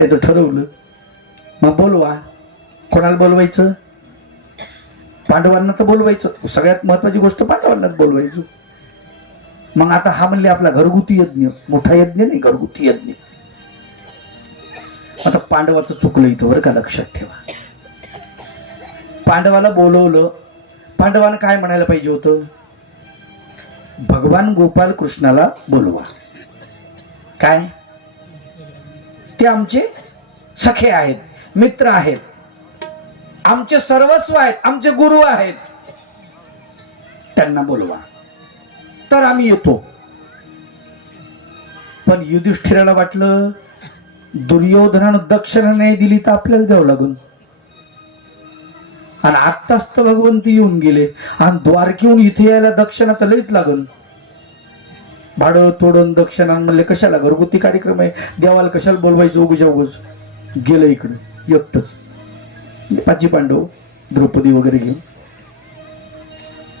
त्याचं ठरवलं. मग बोलवा. कोणाला बोलवायचं? पांडवांना तर बोलवायचं. सगळ्यात महत्वाची गोष्ट पांडवांनाच बोलवायचं. मग आता हा म्हणले आपला घरगुती यज्ञ, मोठा यज्ञ नाही, घरगुती यज्ञ. आता पांडवाचं चुकलं इथं बरं का, लक्षात ठेवा. पांडवाला बोलवलं. पांडवानं काय म्हणायला पाहिजे होतं? भगवान गोपाल कृष्णाला बोलवा. काय? ते आमचे सखे आहेत, मित्र आहेत, आमचे सर्वस्व आहेत, आमचे गुरु आहेत, त्यांना बोलवा तर आम्ही येतो. पण युधिष्ठिराला वाटलं दुर्योधनानं दक्षिणा नाही दिली तर आपल्याला द्यावं लागून. आणि आत्ताच तर भगवंत येऊन गेले आणि द्वारकेहून इथे यायला दक्षिणा तर लईच लागल. भाडं तोडून दक्षिणा म्हणले कशाला, घरगुती कार्यक्रम आहे, देवाला कशाला बोलवायचं उगज उगज. गेलं इकडे एकटंच, 5 पांडव द्रौपदी वगैरे घेऊन.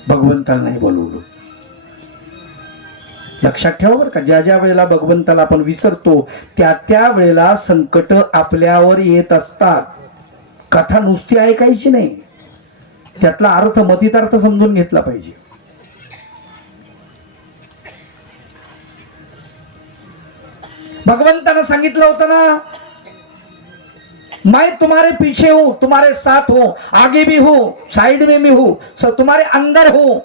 भगवंताला नाही बोलवलं. लक्षात ठेवा बरं का, ज्या ज्या वेळेला भगवंताला आपण विसरतो त्या त्या वेळेला संकट आपल्यावर येत असतात. कथा नुसती ऐकायची नाही, त्यातला अर्थ, मतितार्थ समजून घेतला पाहिजे. भगवंतानं सांगितलं होतं ना, मैं तुम्हारे पीछे हूं, तुम्हारे साथ हूं, आगे भी हूं, साइड में भी हूं, सब तुम्हारे अंदर हूं.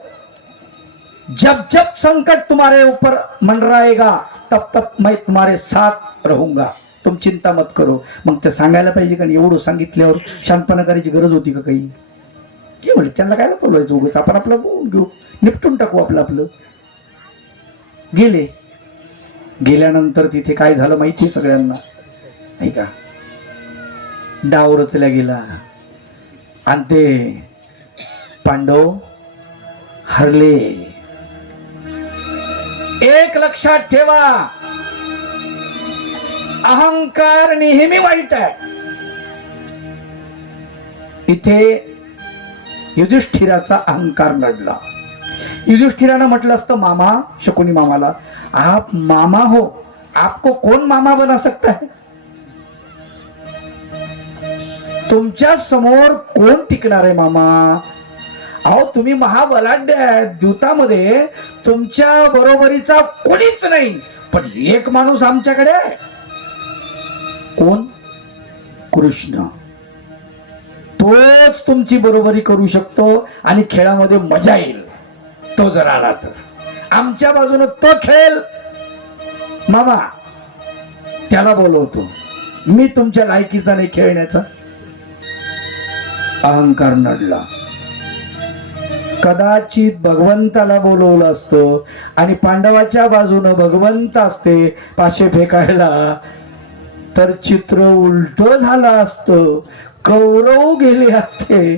जब जब संकट तुम्हारे ऊपर मंडराएगा तब तब मैं तुम्हारे साथ रहूंगा, तुम चिंता मत करो. मग ते सांगायला पाहिजे का? एवढं सांगितल्यावर शांतपणा करायची गरज होती का काही? की म्हणले त्यांना काय बोलवायचं उगाच, आपण आपलं बोलून घेऊ, निपटून टाकू आपलं आपलं. गेले. गेल्यानंतर तिथे काय झालं माहिती सगळ्यांना, नाही का? डाव रचल्या गेला आणि ते पांडव हरले. एक लक्षात ठेवा, अहंकार नेहमी वाईट आहे. इथे युधिष्ठिराचा अहंकार नडला. युधिष्ठिरानं म्हटलं असतं, मामा, शकुनी मामाला, आप मामा हो, आपको कौन मामा बना सकता है? तुमच्या समोर कोण टिकणार आहे मामा? अहो तुम्ही महाबलाढ्य आहेत, द्यूतामध्ये तुमच्या बरोबरीचा कोणीच नाही, पण एक माणूस आमच्याकडे आहे. कोण? कृष्ण. तोच तुमची बरोबरी करू शकतो आणि खेळामध्ये मजा येईल. तो जर आला तर आमच्या बाजूने तो खेळ. मामा, त्याला बोलवतो, मी तुमच्या लायकीचा नाही खेळण्याचा. अहंकार नडला. कदाचित भगवंताला बोलवलं असतं आणि पांडवाच्या बाजूने भगवंत असते पाशे फेकायला, तर चित्र उलट झालं असतं. कौरव गेले असते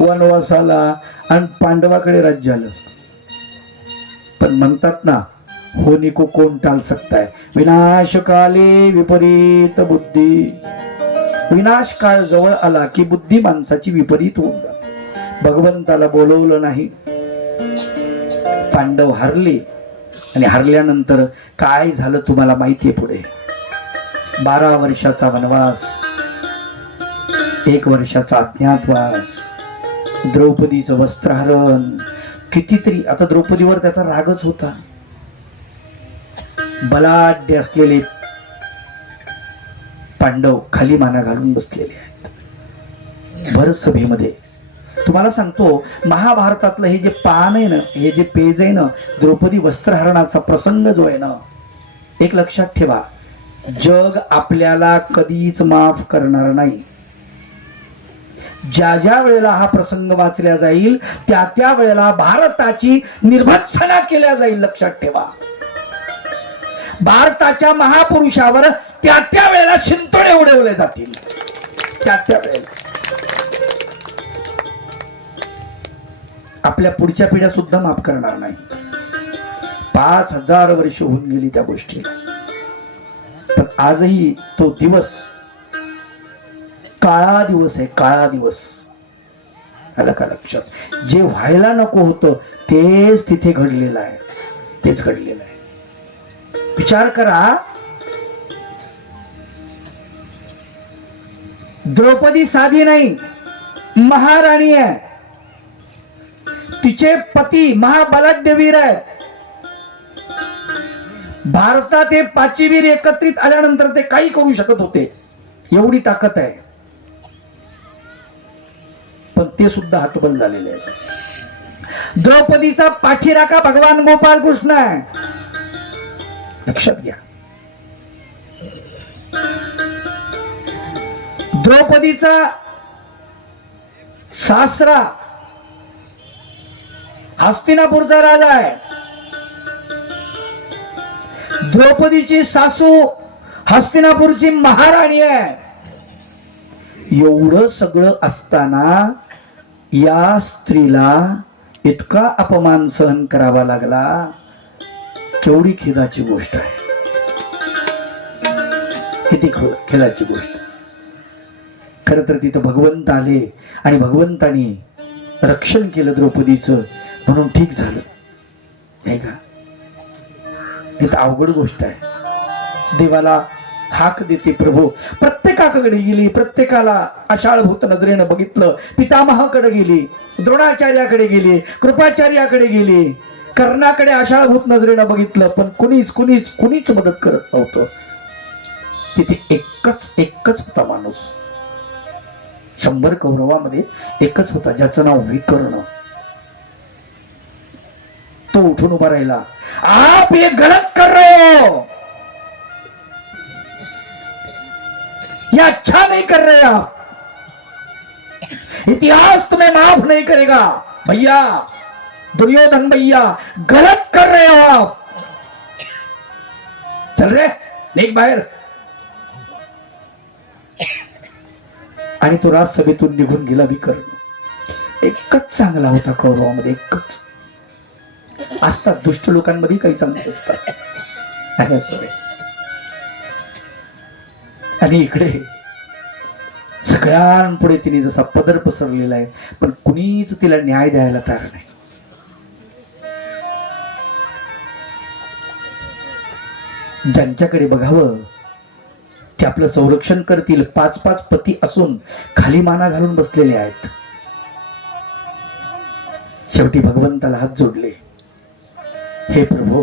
वनवासाला आणि पांडवाकडे राज्य आलं असतं. पण म्हणतात ना, होनी को कोण टाल सकता है, विनाशकाले विपरीत बुद्धी. विनाश काळ जवळ आला की बुद्धी माणसाची विपरीत होऊन जाते. भगवंताला बोलवलं नाही, पांडव हरले. आणि हरल्यानंतर काय झालं तुम्हाला माहितीये. पुढे 12 वर्षाचा वनवास, 1 वर्षाचा अज्ञातवास, द्रौपदीचं वस्त्रहरण, कितीतरी. आता द्रौपदीवर त्याचा रागच होता. बलाढ्य असलेले पांडव खाली माना घालून बसलेले आहेत भर सभेमध्ये. तुम्हाला सांगतो, महाभारतातलं हे जे पान आहे ना, हे जे पेज आहे ना, द्रौपदी वस्त्रहरणाचा प्रसंग जो आहे ना, एक लक्षात ठेवा, जग आपल्याला कधीच माफ करणार नाही. ज्या ज्या वेळेला हा प्रसंग वाचल्या जाईल त्या त्या वेळेला भारताची निर्भत्सना केल्या जाईल. लक्षात ठेवा, भारताच्या महापुरुषावर त्या त्या वेळेला शिंतोडे उडवले जातील. त्या त्या वेळेला आपल्या पुढच्या पिढ्या सुद्धा माफ करणार नाही. 5000 वर्ष होऊन गेली त्या गोष्टीला, पण आजही तो दिवस काळा दिवस आहे. काळा दिवस. आलं का लक्षात? जे व्हायला नको होतं तेच तिथे घडलेलं आहे, तेच घडलेलं आहे. विचार करा, द्रौपदी साधी नाही, महाराणी आहे. तिचे पती महाबलाढ्य वीर आहे. भारतात हे पाचही वीर एकत्रित आल्यानंतर ते काही करू शकत होते, एवढी ताकद आहे. पण ते सुद्धा हतबल झालेले आहेत. द्रौपदीचा पाठीराखा भगवान गोपाल कृष्ण आहे, लक्षात घ्या. द्रौपदीचा सासरा हस्तिनापूरचा राजा आहे. द्रौपदीची सासू हस्तिनापूरची महाराणी आहे. एवढं सगळं असताना या स्त्रीला इतका अपमान सहन करावा लागला. केवढी खेदाची गोष्ट आहे, किती खेदाची गोष्ट. खर तर तिथं भगवंत आले आणि भगवंतानी रक्षण केलं द्रौपदीचं, म्हणून ठीक झालं नाही का. एक अवघड गोष्ट आहे. देवाला हाक देते प्रभू, प्रत्येकाकडे गेली, प्रत्येकाला आशाळभूत नजरेनं बघितलं. पितामहाकडे गेली, द्रोणाचार्याकडे गेली, कृपाचार्याकडे गेली, कर्णाकडे आशाळभूत नजरेनं बघितलं, पण कुणीच मदत करत नव्हतं. तिथे एकच होता माणूस. 100 कौरवामध्ये एकच होता, ज्याचं नाव विकर्ण. तो उठून उभा राहिला. आप ये गलत कर रहे हो, ये अच्छा नहीं कर रहे आप, इतिहास तुम्हें माफ नहीं करेगा भैया, दुर्योधन भैया गलत कर रहे हो आप, चल रे निघ बाहेर. आणि तो राजसभेतून निघून गेला विकर्ण. एकच चांगला होता कौरवामध्ये, एकच. असतात दुष्ट लोकांमध्ये काही चांगले असतात. आणि इकडे सगळ्यांपुढे तिने जसा पदर पसरलेला आहे, पण कुणीच तिला न्याय द्यायला तयार नाही. ज्यांच्याकडे बघावं ते आपलं संरक्षण करतील. 5-5 पती असून खाली माना घालून बसलेले आहेत. शेवटी भगवंताला हात जोडले. हे प्रभू,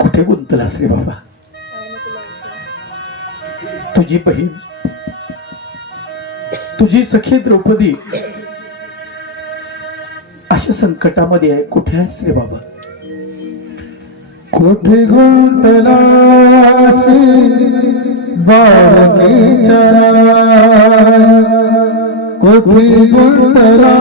कुठे गुंतलास रे बाबा. तुझी बहीण, तुझी सखी द्रौपदी अशा संकटामध्ये आहे. कुठे आहेस रे बाबा. कुठे गुंतला कुठे गुंतला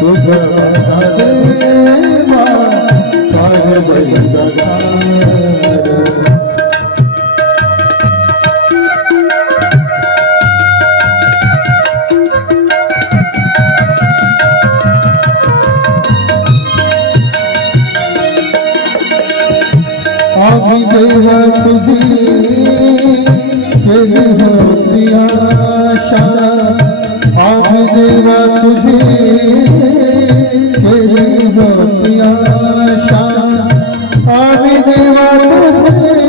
तुझ तुझी केली होती आशा आम्ही देवा तुझी केली होती आशा आम्ही देवा तुझी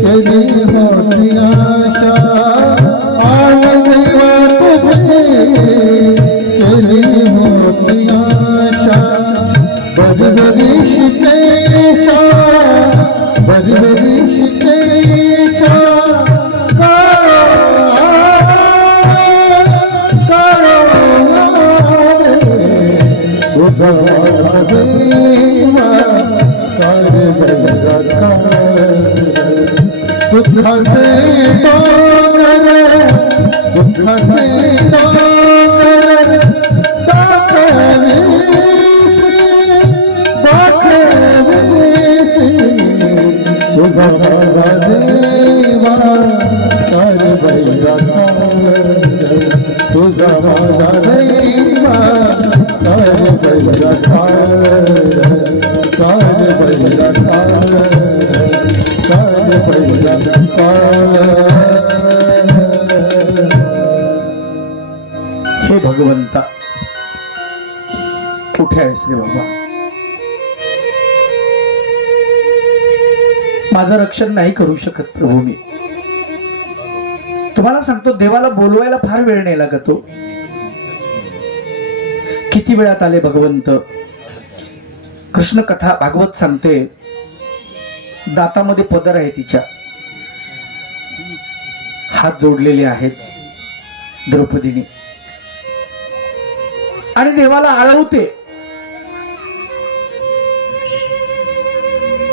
केली होती आशा आम्ही देवा तुझी केली होती आशा बजबरी शिकेशा बजबरी शिकेशा दुःखाचे डोंगर दुःखाचे डोंगर तुझा माझा देवा कर बैरा तुझा माझा देवा कर बैरा कर बैरा कर बैरा हे भगवंता कुठे आहेस रे बाबा? माझं रक्षण नाही करू शकत प्रभू मी. तुम्हाला सांगतो देवाला बोलवायला फार वेळ नाही लागत तो. किती वेळात आले भगवंत. कृष्ण कथा भागवत सांगते, दातामध्ये पदर आहे तिच्या, हात जोडलेले आहेत द्रौपदीने आणि देवाला आळवते.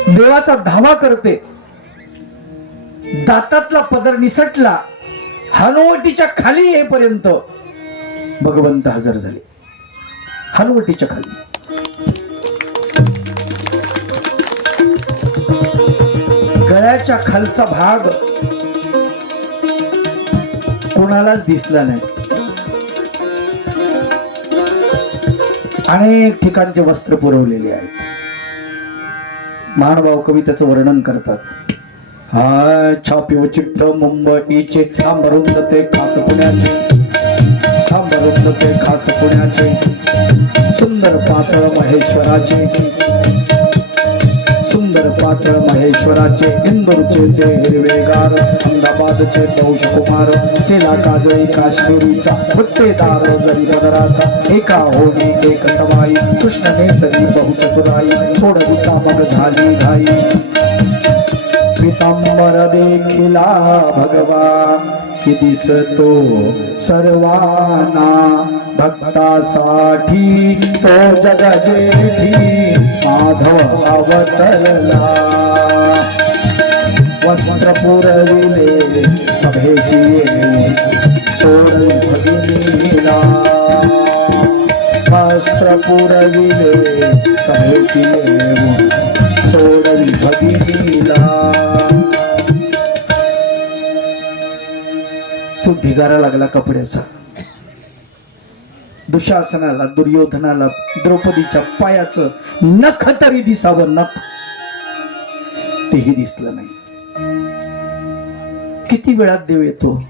देवाचा धावा करते. दातातला पदर निसटला, हनुवटीच्या खाली येईपर्यंत भगवंत हजर झाले. हनुवटीच्या खाली गळ्याच्या खालचा भाग कोणालाच दिसला नाही. अनेक ठिकाणचे वस्त्र पुरवलेले आहेत. महानुभाव कवी त्याचं वर्णन करतात. हा छापीव चिट्ट मुंबईचे आंबरुंद ते खास पुण्याचे आंबरुंद ते खास पुण्याचे सुंदर पातळ महेश्वराचे सुंदर पातळ महेश्वराचे इंदूरचे ते हिरवेगार अहमदाबादचे पौष कुमार सेला काजळी काश्मीरीचा भट्टेदार जरी बदराचा एका होडी एक सवाई कृष्णने सरी बहुचतुराई सोडविता मग झाली घाई पितांबर देखिला भगवा कि दिसतो सर्वांना भक्तासाठी तो जगजेठी माधव अवतरला वस्त्र पुरविले सभेची सोडली भगिनीला वस्त्र पुरविले सभेची सोडली भगिनीला. तो ढिगारा लागला कपड्याचा. दुशासनाला दुर्योधनाला द्रौपदीच्या पायाचं नख तरी दिसावं, नख तेही दिसलं नाही. किती वेळात देव येतो.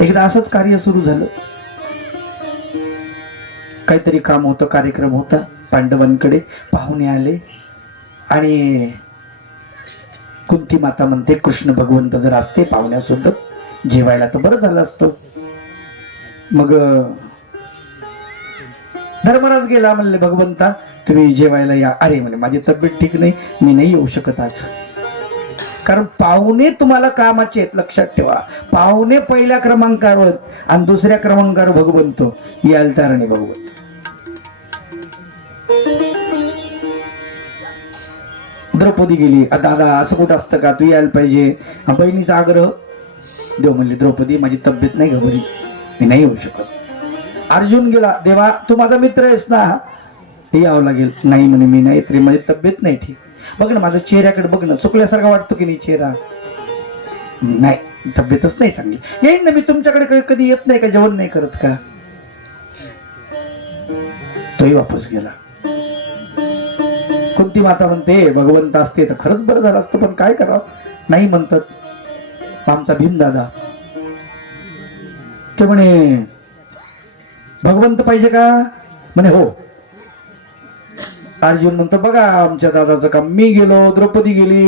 एकदा असंच कार्य सुरू झालं. काहीतरी काम होतं, कार्यक्रम होता. पांडवांकडे पाहुणे आले आणि कुंती माता म्हणते कृष्ण भगवंत जर असते पाहुण्यासोबत जेवायला तर बरं झालं असतं. मग धर्मराज गेला, म्हणले भगवंता तुम्ही जेवायला या. अरे म्हणे माझी तब्येत ठीक नाही, मी नाही येऊ शकत आज. कारण पाहुणे तुम्हाला कामाचे आहेत, लक्षात ठेवा. पाहुणे पहिल्या क्रमांकावर आणि दुसऱ्या क्रमांकावर भगवंत यायला तयार नाही. भगवंत द्रौपदी गेली. दादा असं कुठं असतं का, तू यायला पाहिजे. बहिणीचा आग्रह. देव म्हणले द्रौपदी माझी तब्येत नाही घबरी, मी नाही येऊ शकत. अर्जुन गेला. देवा तू माझा मित्र आहेस ना, ते यावं लागेल. नाही म्हणे मी नाही तरी माझी तब्येत नाही ठीक. बघ ना माझ्या चेहऱ्याकडे बघ ना, चुकल्यासारखा वाटतो की नाही चेहरा. नाही तब्येतच नाही चांगली. येईन ना मी तुमच्याकडे. कधी येत नाही का, जेवण नाही करत का. तोही वापस गेला. कुंती माता म्हणते भगवंत असते तर खरंच बरं झालं असतं, पण काय करावं, नाही म्हणतात आमचा भीम दादा. ते म्हणे भगवंत पाहिजे का, म्हणे हो. अर्जुन म्हणतो बघा आमच्या दादाचं काम, मी गेलो, द्रौपदी गेली,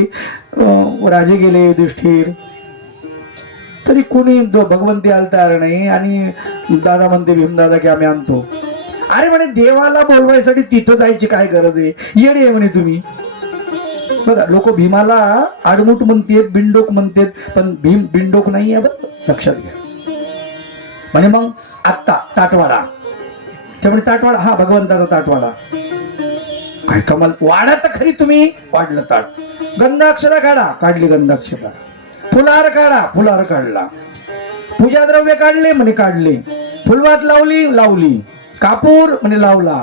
राजे गेले, युधिष्ठिर, तरी कोणी भगवंती यायला तयार नाही. आणि दादा म्हणते भीमदादा की आम्ही आणतो. अरे म्हणे देवाला बोलवायसाठी तिथं जायची काय गरज आहे, येडे आहे म्हणे तुम्ही. बघा लोक भीमाला आडमुठ म्हणतेत, बिंडोक म्हणतेत, पण भीम बिंडोक नाही आहे बरं, लक्षात घ्या. म्हणजे मग आत्ता ताटवाडा, त्यामुळे ताटवाडा हा भगवंताचा ताटवाडा. काय कमाल, वाडा तर खरी तुम्ही वाढलं ताट. गंधाक्षरा काढा, काढली गंधाक्षरा. फुलार काढा, फुलार काढला. पूजा द्रव्य काढले, म्हणे काढले. फुलवात लावली, लावली. कापूर म्हणे लावला.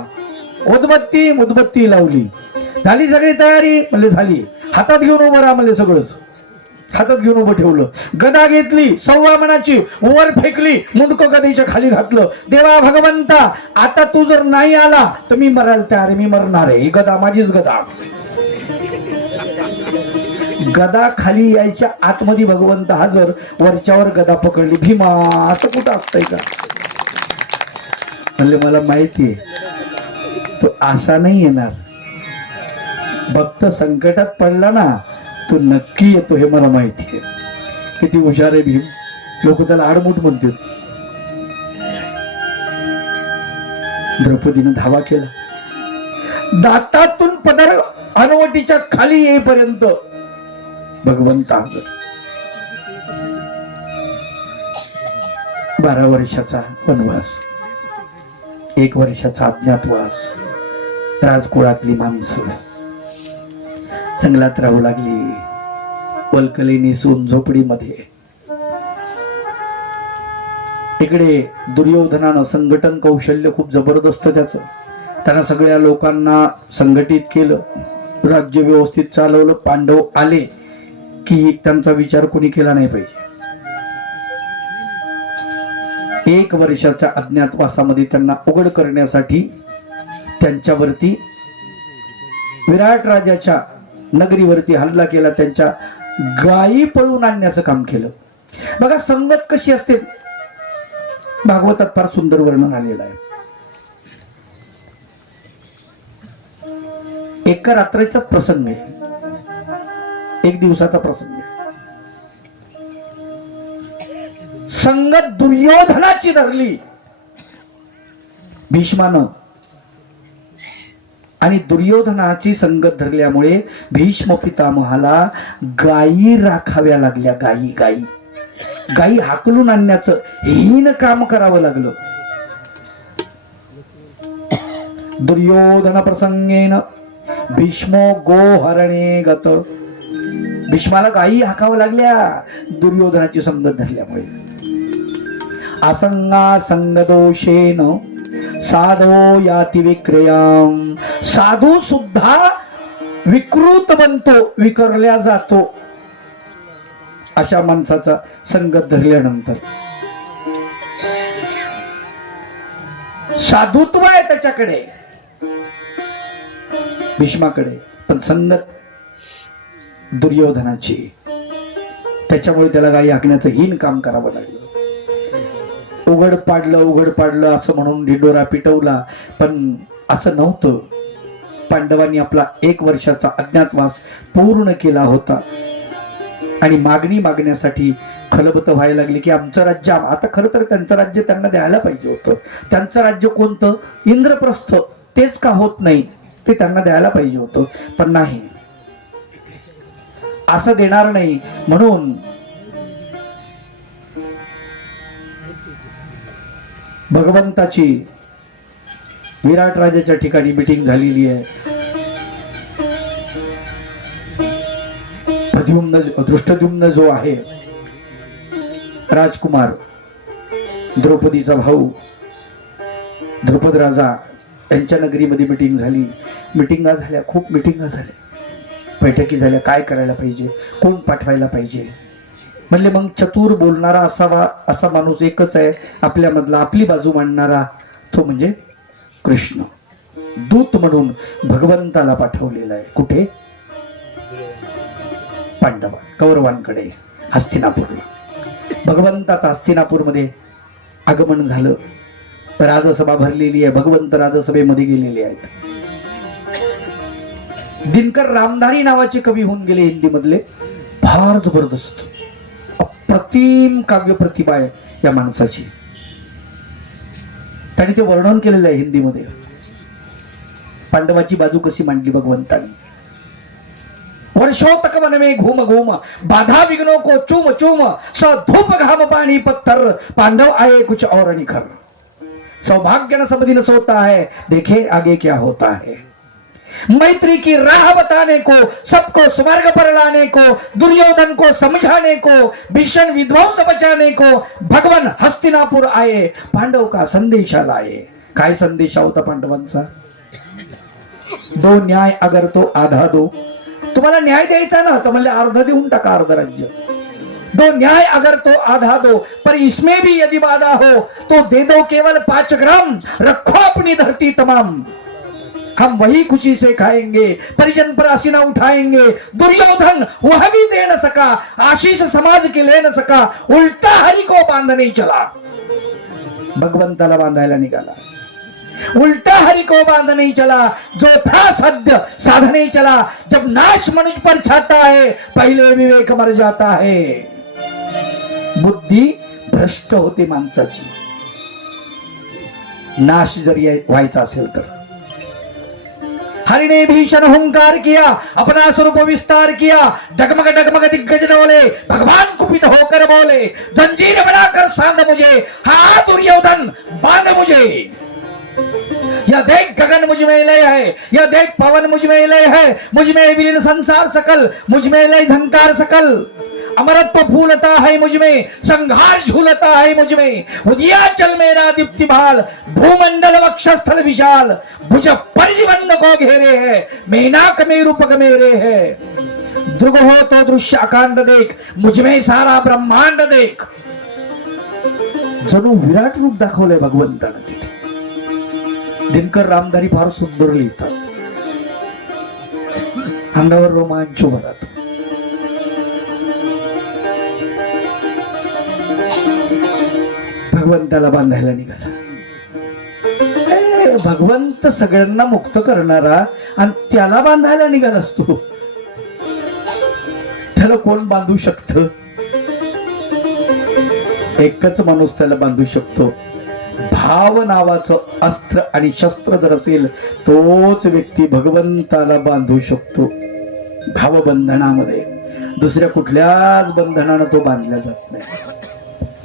उदबत्ती, उदबत्ती लावली. झाली सगळी तयारी, म्हणजे झाली. हातात घेऊन उभं राहा, म्हणजे सगळंच हातात घेऊन उभं ठेवलं. गदा घेतली, सव्वा मनाची वर फेकली, मुंडकं गदेच्या खाली घातलं. देवा भगवंता, आता तू जर नाही आला तर मी मरायला तयार, मी मरणार आहे. ही गदा माझीच गदा. गदा खाली यायच्या आतमध्ये भगवंत हजर, वरच्यावर गदा पकडली. भीमा असं कुठं असतंय का, म्हणले मला माहितीये तो असा नाही येणार. भक्त संकटात पडला ना तो नक्की येतो, हे मला माहिती आहे. किती हुशार आहे भीम, लोक त्याला आडमुठ म्हणतात. द्रौपदीने धावा केला. दातातून पदर हनवटीच्या खाली येईपर्यंत भगवंत 12 वर्षाचा वनवास, 1 वर्षाचा अज्ञातवास. राजकुळातली माणसं जंगलात राहू लागली, वलकलेनी सून झोपडीमध्ये. इकडे दुर्योधनानं संघटन कौशल्य खूप जबरदस्त त्याचं. त्यांना सगळ्या लोकांना संघटित केलं, राज्य व्यवस्थित चालवलं. पांडव आले की त्यांचा विचार कोणी केला नाही पाहिजे. 1 वर्षाच्या अज्ञातवासामध्ये त्यांना उघड करण्यासाठी त्यांच्यावरती विराट राजाच्या नगरीवरती हल्ला केला. त्यांच्या गायी पळून आणण्याचं काम केलं. बघा संगत कशी असते, भागवतात फार सुंदर वर्णन आलेलं आहे. एका रात्रीचा प्रसंग आहे, 1 दिवसाचा प्रसंग आहे. संगत दुर्योधनाची धरली भीष्मानं, आणि दुर्योधनाची संगत धरल्यामुळे भीष्म पितामहाला गायी राखाव्या लागल्या. गायी हाकलून आणण्याचं हीन काम करावं लागलं. दुर्योधन प्रसंगेन भीष्मो गोहरणे गत. भीष्माला गायी हाकावं लागल्या दुर्योधनाची संगत धरल्यामुळे. असंगा संगदोषेन साधो याति विक्रियाम. साधू सुद्धा विकृत बनतो, विकरल्या जातो अशा माणसाचा संगत धरल्यानंतर. साधुत्व आहे त्याच्याकडे, भीष्माकडे, पण संगत दुर्योधनाची. त्याच्यामुळे त्याला गायी हाकण्याचं हीन काम करावं लागलं. उघड पाडलं असं म्हणून ढिंडोरा पिटवला, पण असं नव्हतं. पांडवांनी आपला 1 वर्षाचा अज्ञातवास पूर्ण केला होता आणि मागणी मागण्यासाठी खलबत व्हायला लागली की आमचं राज्य. आता खरं तर त्यांचं राज्य त्यांना द्यायला पाहिजे होतं. त्यांचं राज्य कोणतं, इंद्रप्रस्थ, तेच का होत नाही, ते त्यांना द्यायला पाहिजे होतं, पण नाही, असं देणार नाही. म्हणून भगवंताची विराट राजाच्या ठिकाणी मीटिंग झालेली आहे. दृष्टद्युम्न जो आहे राजकुमार, द्रौपदीचा भाऊ, द्रुपद राजा, यांच्या नगरीमध्ये मीटिंग झाली. मिटिंगा झाल्या, खूप मिटिंगा झाल्या, बैठकी झाल्या. काय करायला पाहिजे, कोण पाठवायला पाहिजे. म्हणले मग चतुर बोलणारा असावा, असा माणूस एकच आहे आपल्यामधला, आपली बाजू मांडणारा, तो म्हणजे कृष्ण. दूत म्हणून भगवंताला पाठवलेला आहे. कुठे? पांडवा कौरवांकडे हस्तिनापूरला. भगवंताचं हस्तिनापूरमध्ये आगमन झालं. राजसभा भरलेली आहे. भगवंत राजसभेमध्ये गेलेले आहेत. दिनकर रामधारी नावाचे कवी होऊन गेले हिंदी मधले. फार जबरदस्त अप्रतिम काव्य प्रतिभा आहे या माणसाची. त्यांनी ते वर्णन केलेलं आहे हिंदीमध्ये. पांडवाची बाजू कशी मांडली भगवंतांनी. वर्षों तक वन में घूम घूम बाधा विघ्नों को चूम चूम स धूप घाम पानी पत्थर पांडव आए कुछ और निखर. सौभाग्य न सब दिन सोता है देखे आगे क्या होता है. मैत्री की राह बताने को सबको स्वर्ग पर लाने को दुर्योधन को समझाने को भीषण विध्वंस बचाने को भगवान हस्तिनापुर आए पांडव का संदेशा लाए. काय संदेशा होता पांडवांचा? दो न्याय अगर तो आधा दो. तुम्हाला न्याय द्यायचा ना तर म्हणजे अर्ध देऊन टाका, अर्ध राज्य. दो न्याय अगर तो आधा दो पर इसमें भी यदि बाधा हो तो दे दो केवल 5 ग्राम रखो अपनी धरती तमाम. हम वही खुशी से खाएंगे परिजन पर आसीना उठाएंगे. दुर्योधन वह भी दे न सका आशीष समाज के ले न सका उल्टा हरि को बांधने चला. भगवंताला बांधायला निघाला. उल्टा हरि को बांधने चला जो था सद्य साधने चला. जब नाश मनुष्य पर छाता है पहले विवेक मर जाता है. बुद्धी भ्रष्ट होते माणसाची. नाश जर व्हायचा असेल तर. हरि ने भीषण हुंकार किया अपना स्वरूप विस्तार किया. डगमग डगमग दिग्गज डोले भगवान कुपित होकर बोले जंजीर बनाकर सांध मुझे हा दुर्योधन बांध मुझे. यह देख गगन मुझ में लय है यह देख पवन मुझ में लय है मुझ में विलीन संसार सकल मुझ में लय झंकार सकल. अमरत्व फूलता है मुझ में संघार झूलता है मुझ में. उदयाचल मेरा दीप्ति भाल भूमंडल वक्षस्थल विशाल भुज परिबंध को घेरे है मेनाक में रूपक मेरे है. ध्रुव हो तो दृश्य अकांड देख मुझ में सारा ब्रह्मांड देख. जणू विराट रूप दाखवलंय भगवंतानं तिथे. दिनकर रामधारी फार सुंदर लिहितात. अंगावर रोमांच उभा राहतो. भगवंताला बांधायला निघाला. भगवंत सगळ्यांना मुक्त करणारा आणि त्याला बांधायला निघाला असतो. त्याला कोण बांधू शकत? एकच माणूस त्याला बांधू शकतो. भाव नावाचं अस्त्र आणि शस्त्र जर असेल तोच व्यक्ती भगवंताला बांधू शकतो. भावबंधनामध्ये दुसऱ्या कुठल्याच बंधनानं तो बांधला जात नाही.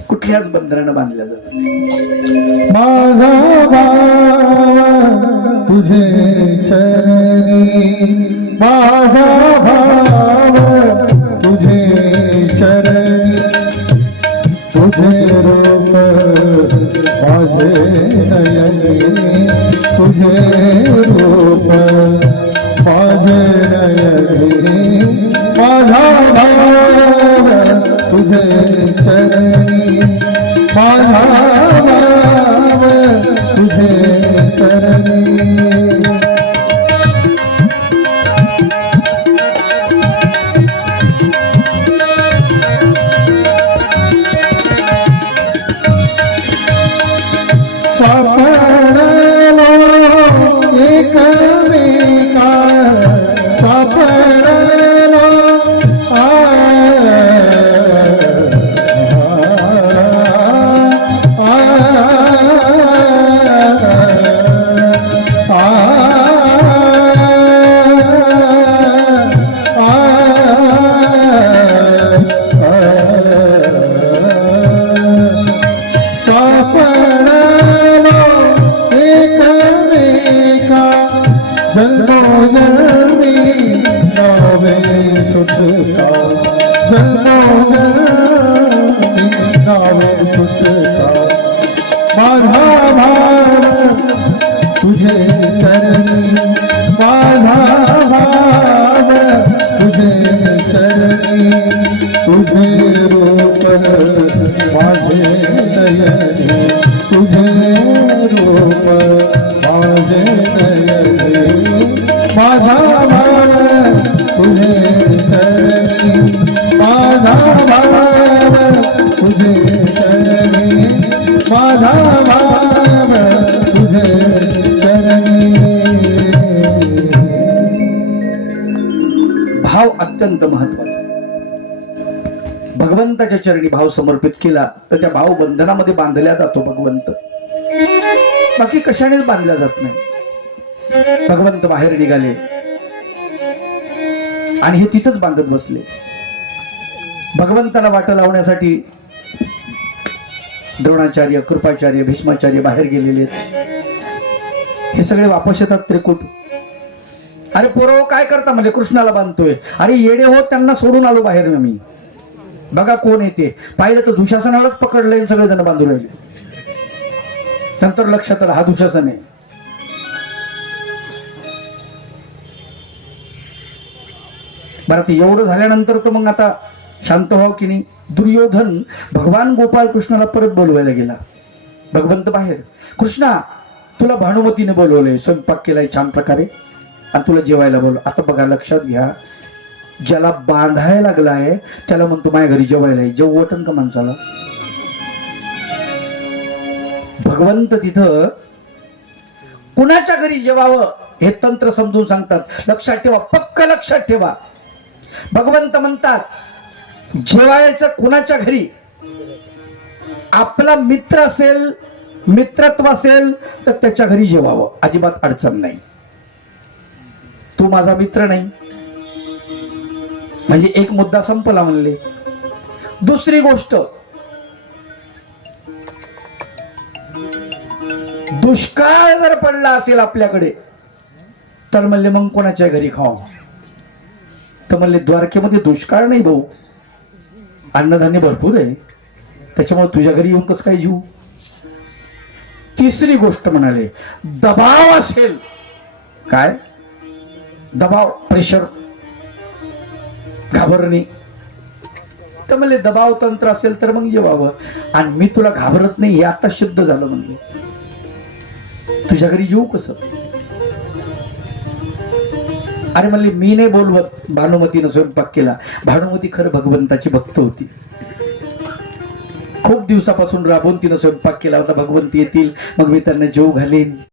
कुठल्याच बंधनानं बांधला जात नाही. माझा भाव तुझे चरणी माझा भाव तुझे चरणी तुझे रूप माझे नयनी तुझे रूप माझे नयनी माझा भाव तुझे चरणी माझा भाव तुझे चरणी. सापडलो एकमेका सापडलो अत्यंत महत्वाचं आहे. भगवंताच्या चरणी भाव समर्पित केला तर त्या भाव बंधनामध्ये बांधल्या जातो भगवंत, बाकी कशानेच बांधला जात नाही. भगवंत बाहेर निघाले आणि हे तिथंच बांधत बसले. भगवंताला वाट लावण्यासाठी द्रोणाचार्य, कृपाचार्य, भीष्माचार्य बाहेर गेलेले आहेत. हे सगळे वापस येतात त्रिकूट. अरे पोरं काय करता म्हणजे कृष्णाला बांधतोय. अरे येडे हो, त्यांना सोडून आलो बाहेर ना मी. बघा कोण येते. पाहिलं तर दुशासनालाच पकडलंय, सगळे जण बांधून राहिले. नंतर लक्षात आलं हा दुशासन आहे. बरं ते एवढं झाल्यानंतर तर मग आता शांत व्हाव की नाही. दुर्योधन भगवान गोपाल कृष्णाला परत बोलवायला गेला. भगवंत बाहेर, कृष्णा तुला भानुमतीने बोलवलंय, स्वयंपाक केलाय छान प्रकारे आणि तुला जेवायला बोलव. आता बघा लक्षात घ्या, ज्याला बांधायला लागलाय त्याला म्हणतो माझ्या घरी जेवायला, जेव वाटन का माणसाला. भगवंत तिथं कुणाच्या घरी जेवावं हे तंत्र समजून सांगतात. लक्षात ठेवा, पक्क लक्षात ठेवा. भगवंत म्हणतात जेवायचं कुणाच्या घरी. आपला मित्र असेल, मित्रत्व असेल तर त्याच्या घरी जेवावं, अजिबात अडचण नाही. तू माझा मित्र नाही म्हणजे एक मुद्दा संपला म्हणले. दुसरी गोष्ट, दुष्काळ जर पडला असेल आपल्याकडे तर म्हणले मग कोणाच्या घरी खाऊ. तर म्हणले द्वारकेमध्ये दुष्काळ नाही भाऊ, अन्नधान्य भरपूर आहे, त्याच्यामुळे तुझ्या घरी येऊन कसं काय जीव. तिसरी गोष्ट म्हणाले, दबाव असेल, काय दबाव, प्रेशर, घाबरणे, तर म्हणले दबाव तंत्र असेल तर मग जेवावं. आणि मी तुला घाबरत नाही हे आता सिद्ध झालं. म्हणले तुझ्या घरी येऊ कसं. अरे म्हणले मी नाही बोलवत, भानुमतीनं स्वयंपाक केला. भानुमती खरं भगवंताची भक्त होती. खूप दिवसापासून राबून तिनं स्वयंपाक केला होता. भगवंत येतील मग मी त्यांना जेव घालीन.